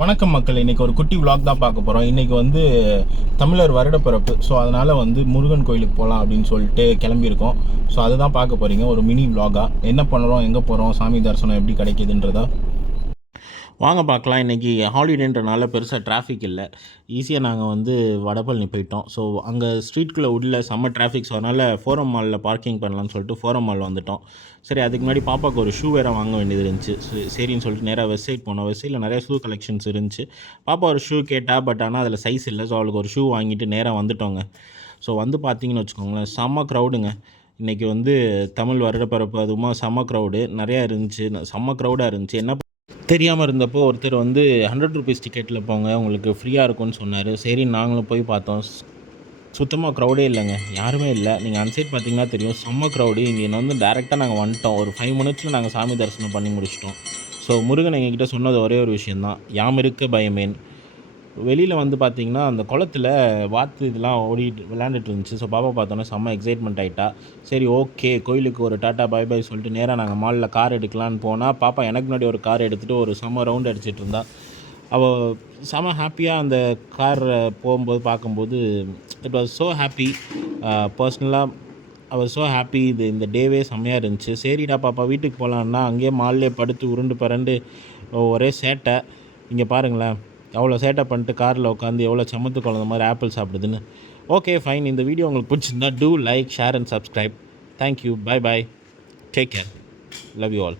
வணக்கம் மக்கள். இன்றைக்கி ஒரு குட்டி விலாக் தான் பார்க்க போகிறோம். இன்றைக்கி வந்து தமிழர் வருடப்பிறப்பு. ஸோ அதனால் வந்து முருகன் கோயிலுக்கு போகலாம் அப்படின்னு சொல்லிட்டு கிளம்பியிருக்கோம். ஸோ அதை தான் பார்க்க போகிறீங்க, ஒரு மினி விலாகாக. என்ன பண்ணுறோம், எங்கே போகிறோம், சாமி தரிசனம் எப்படி கிடைக்கிதுன்றதா வாங்க பார்க்கலாம். இன்றைக்கி ஹாலிடேன்றனால பெருசாக டிராஃபிக் இல்லை. ஈஸியாக நாங்கள் வந்து வடபழனி போயிட்டோம். ஸோ அங்கே ஸ்ட்ரீட்குள்ளே உள்ள செம்ம டிராஃபிக். ஸோ அதனால் ஃபோரம் மாலில் பார்க்கிங் பண்ணலான்னு சொல்லிட்டு ஃபோரம் மால் வந்துவிட்டோம். சரி, அதுக்கு முன்னாடி பாப்பாவுக்கு ஒரு ஷூ வேறு வாங்க வேண்டியது இருந்துச்சு. சரின்னு சொல்லிட்டு நேராக வெஸ்ட் சைட் போனோம். வெஸ்ட் சைடில் நிறைய ஷூ கலெக்ஷன்ஸ் இருந்துச்சு. பாப்பா ஒரு ஷூ கேட்டால், பட் ஆனால் அதில் சைஸ் இல்லை. ஸோ அவளுக்கு ஒரு ஷூ வாங்கிட்டு நேராக வந்துட்டோங்க. ஸோ வந்து பார்த்தீங்கன்னு வச்சுக்கோங்களேன், செம்ம க்ரௌடுங்க. இன்றைக்கி வந்து தமிழ் வருடப்பிறப்பு, அதுவுமா செம்ம க்ரௌடு நிறையா இருந்துச்சு. செம்ம க்ரௌடாக இருந்துச்சு. என்ன தெரியாமல் இருந்தப்போ ஒருத்தர் வந்து ₹100 டிக்கெட்டில் போங்க, உங்களுக்கு ஃப்ரீயாக இருக்கும்னு சொன்னார். சரி, நாங்களும் போய் பார்த்தோம். சுத்தமாக க்ரௌடே இல்லைங்க, யாருமே இல்லை. நீங்கள் அந்த சைட் பார்த்தீங்கன்னா தெரியும், செம்ம க்ரௌடு. இங்கே வந்து டேரெக்டாக நாங்கள் வந்துட்டோம். ஒரு 5 மினிட்ஸில் நாங்கள் சாமி தரிசனம் பண்ணி முடிச்சிட்டோம். ஸோ முருகன் எங்ககிட்ட சொன்னது ஒரே ஒரு விஷயந்தான், யாம் இருக்க பயமேன். வெளியில் வந்து பார்த்திங்கன்னா அந்த குளத்தில் வாத்து இதெல்லாம் விளையாண்டுட்டு இருந்துச்சு. ஸோ பாப்பா பார்த்தோன்னே செம்ம எக்ஸைட்மெண்ட் ஆகிட்டா. சரி, ஓகே, கோயிலுக்கு ஒரு டாட்டா பை பை சொல்லிட்டு நேராக நாங்கள் மாலில் கார் எடுக்கலான்னு போனால், பாப்பா எனக்கு முன்னாடி ஒரு கார் எடுத்துகிட்டு ஒரு செம்ம ரவுண்ட் அடிச்சிட்டு இருந்தா. அவள் செம்ம ஹாப்பியாக அந்த கார் போகும்போது பார்க்கும்போது இட் வாஸ் ஸோ ஹாப்பி. பர்சனலாக அவர் ஸோ ஹாப்பி. இந்த டேவே செம்மையாக இருந்துச்சு. சரிடா பாப்பா வீட்டுக்கு போகலான்னா அங்கேயே மால்லே படுத்து உருண்டு பரண்டு ஒரே சேட்டை. இங்கே பாருங்களேன், எவ்வளோ சேட்டை பண்ணிட்டு காரில் உட்காந்து எவ்வளோ சமத்து குழந்த மாதிரி ஆப்பிள் சாப்பிடுதுன்னு. Okay, fine. இந்த வீடியோ உங்களுக்கு பிடிச்சிருந்தா do like, share and subscribe. Thank you. Bye bye. Take care. Love you all.